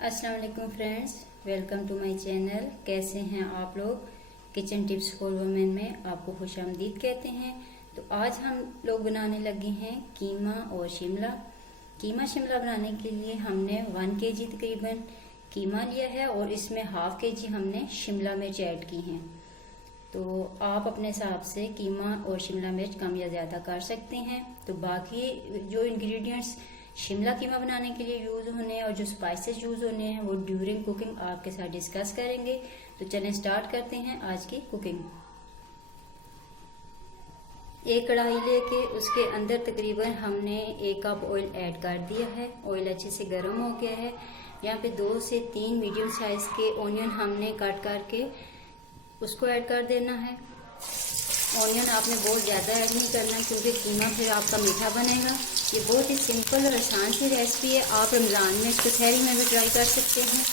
अस्सलाम वालेकुम friends, welcome to my channel. कैसे हैं आप लोग। किचन टिप्स फॉर वुमेन में आपको खुशामदीद कहते हैं। तो आज हम लोग बनाने लगे हैं कीमा और शिमला। कीमा शिमला बनाने के लिए हमने 1 kg तकरीबन कीमा लिया है और इसमें ½ kg हमने शिमला मिर्च ऐड की हैं। तो आप अपने हिसाब से कीमा और शिमला मिर्च कम या ज़्यादा कर सकते हैं। तो बाकी जो इंग्रेडिएंट्स शिमला कीमा बनाने के लिए यूज़ होने हैं और जो स्पाइसेस यूज़ होने हैं वो ड्यूरिंग कुकिंग आपके साथ डिस्कस करेंगे। तो चलें स्टार्ट करते हैं आज की कुकिंग। एक कढ़ाई लेके उसके अंदर तकरीबन हमने 1 कप ऑयल ऐड कर दिया है। ऑयल अच्छे से गर्म हो गया है। यहाँ पे 2 से 3 मीडियम साइज के ऑनियन हमने कट करके उसको ऐड कर देना है। ऑनियन आपने बहुत ज़्यादा ऐड नहीं करना क्योंकि कीमा फिर आपका मीठा बनेगा। ये बहुत ही सिंपल और आसान सी रेसिपी है। आप रमज़ान में इसको सहरी में भी ट्राई कर सकते हैं।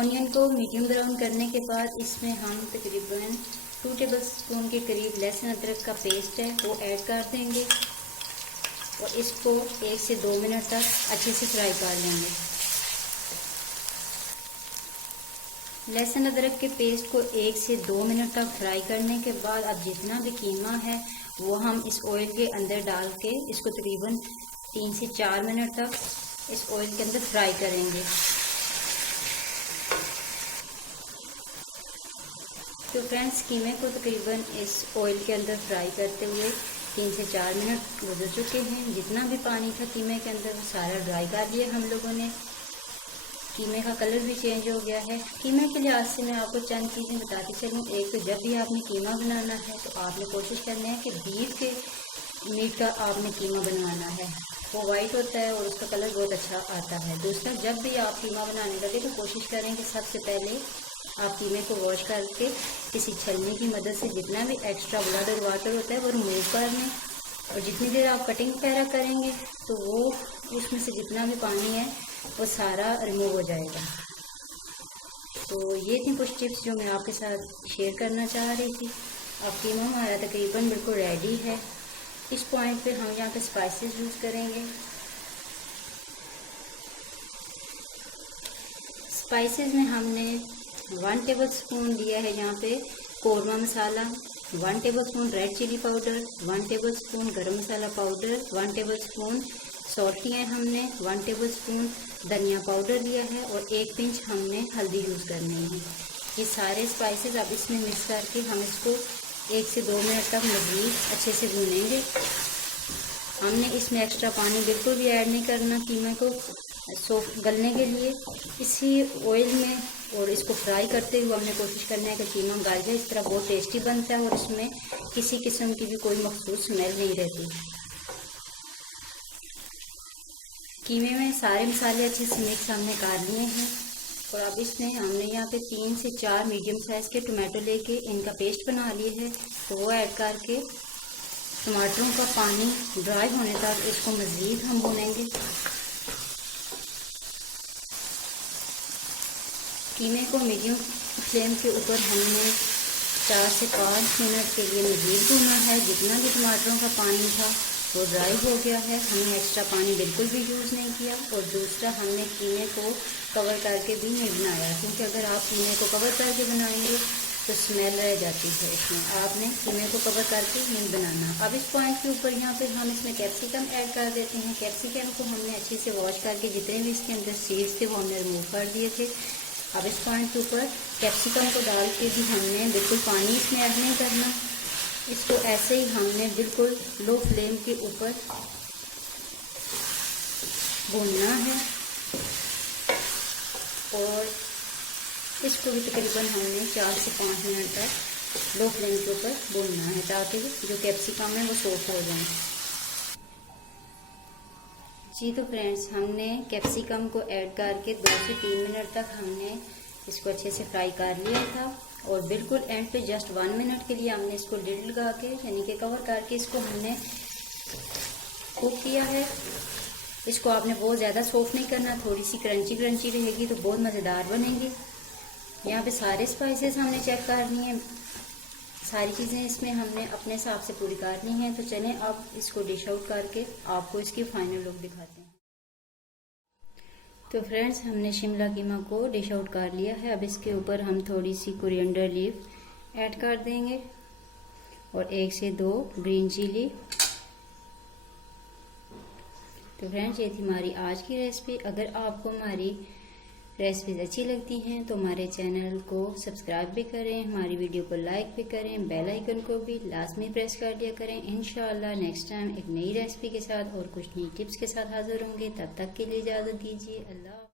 ऑनियन को मीडियम ब्राउन करने के बाद इसमें हम तकरीबन 2 टेबलस्पून के करीब लहसुन अदरक का पेस्ट है वो ऐड कर देंगे और इसको 1 से 2 मिनट तक अच्छे से फ्राई कर लेंगे। लहसुन अदरक के पेस्ट को 1 से 2 मिनट तक फ्राई करने के बाद अब जितना भी कीमा है वो हम इस ऑयल के अंदर डाल के इसको तकरीबन 3 से 4 मिनट तक इस ऑयल के अंदर फ्राई करेंगे। तो फ्रेंड्स, कीमे को तकरीबन इस ऑयल के अंदर फ्राई करते हुए 3 से 4 मिनट गुजर चुके हैं। जितना भी पानी था कीमे के अंदर वो सारा ड्राई कर लिया हम लोगों ने। कीमे का कलर भी चेंज हो गया है। कीमे के लिहाज से मैं आपको चंद चीज़ें बताती चलूँ। एक तो जब भी आपने कीमा बनाना है तो आपने कोशिश करनी है कि बीफ के मीट का आपने कीमा बनवाना है। वो वाइट होता है और उसका कलर बहुत अच्छा आता है। दूसरा, जब भी आप कीमा बनाने लगे तो कोशिश करें कि सबसे पहले आप कीमे को वॉश करके किसी छलनी की मदद से जितना भी एक्स्ट्रा ब्लड और वाटर होता है वो रिमूव कर लें। और जितनी देर आप कटिंग वगैरह करेंगे तो वो उसमें से जितना भी पानी है वो सारा रिमूव हो जाएगा। तो ये थी कुछ टिप्स जो मैं आपके साथ शेयर करना चाह रही थी। अब कीमा हमारा तकरीबन बिल्कुल रेडी है। इस पॉइंट पे हम यहाँ पे स्पाइसेस यूज़ करेंगे। स्पाइसेस में हमने 1 टेबलस्पून लिया है यहाँ पे korma masala, 1 tablespoon red chilli powder, 1 tablespoon garam masala powder, 1 tablespoon salt लिया है हमने, 1 टेबलस्पून धनिया पाउडर लिया है और 1 पिंच हमने हल्दी यूज़ करनी है। ये सारे स्पाइसेस अब इसमें मिक्स करके हम इसको 1 से 2 मिनट तक मज़ीद अच्छे से भूनेंगे। हमने इसमें एक्स्ट्रा पानी बिल्कुल भी ऐड नहीं करना कीमे को गलने के लिए। इसी ऑयल में और इसको फ्राई करते हुए हमने कोशिश करना है कि कीमा गल जाए। इस तरह बहुत टेस्टी बनता है और इसमें किसी किस्म की भी कोई मखसूस स्मेल नहीं रहती। कीमे में सारे मसाले अच्छे से मिक्स हमने कर लिए हैं और अब इसमें हमने यहाँ पे 3 से 4 मीडियम साइज़ के टमाटो लेके इनका पेस्ट बना लिए है। तो वो ऐड करके टमाटरों का पानी ड्राई होने तक इसको मज़ीद हम भूनेंगे। कीमे को मीडियम फ्लेम के ऊपर हमने 4 से 5 मिनट के लिए मज़ीद भूना है। जितना भी टमाटरों का पानी था वो ड्राई हो गया है। हमने एक्स्ट्रा पानी बिल्कुल भी यूज़ नहीं किया। और दूसरा, हमने कीमे को कवर करके भी नहीं बनाया क्योंकि अगर आप कीमे को कवर करके बनाएंगे तो स्मेल रह जाती है इसमें। आपने कीमे को कवर करके नहीं बनाना। अब इस पॉइंट के ऊपर यहाँ पे हम इसमें कैप्सिकम ऐड कर देते हैं। कैप्सिकम को हमने अच्छे से वॉश करके जितने भी इसके अंदर सीड्स थे वो हमने रिमूव कर दिए थे। अब इस पॉइंट के ऊपर कैप्सिकम को डाल के भी हमने बिल्कुल पानी इसमें ऐड नहीं करना। इसको ऐसे ही हमने बिल्कुल लो फ्लेम के ऊपर भूनना है और इसको भी तकरीबन हमने 4 से 5 मिनट तक लो फ्लेम के ऊपर भूनना है ताकि जो कैप्सिकम है वो सॉफ्ट हो जाए। जी तो फ्रेंड्स, हमने कैप्सिकम को ऐड करके 2 से 3 मिनट तक हमने इसको अच्छे से फ्राई कर लिया था और बिल्कुल एंड पे जस्ट 1 मिनट के लिए हमने इसको लिड लगा के यानी कि कवर करके इसको हमने कुक किया है। इसको आपने बहुत ज़्यादा सॉफ्ट नहीं करना, थोड़ी सी क्रंची क्रंची रहेगी तो बहुत मज़ेदार बनेगी। यहाँ पे सारे स्पाइसेस हमने चेक करनी है, सारी चीज़ें इसमें हमने अपने हिसाब से पूरी करनी है। तो चलें अब इसको डिश आउट करके आपको इसकी फाइनल लुक दिखाते हैं। तो फ्रेंड्स, हमने शिमला कीमा को डिश आउट कर लिया है। अब इसके ऊपर हम थोड़ी सी कोरिएंडर लीफ ऐड कर देंगे और 1 से 2 ग्रीन चिली। तो फ्रेंड्स, ये थी हमारी आज की रेसिपी। अगर आपको हमारी रेसिपीज अच्छी लगती हैं तो हमारे चैनल को सब्सक्राइब भी करें, हमारी वीडियो को लाइक भी करें, बेल आइकन को भी लाजमी प्रेस कर दिया करें। इंशाल्लाह नेक्स्ट टाइम एक नई रेसिपी के साथ और कुछ नई टिप्स के साथ हाजिर होंगे। तब तक के लिए इजाज़त दीजिए। अल्लाह।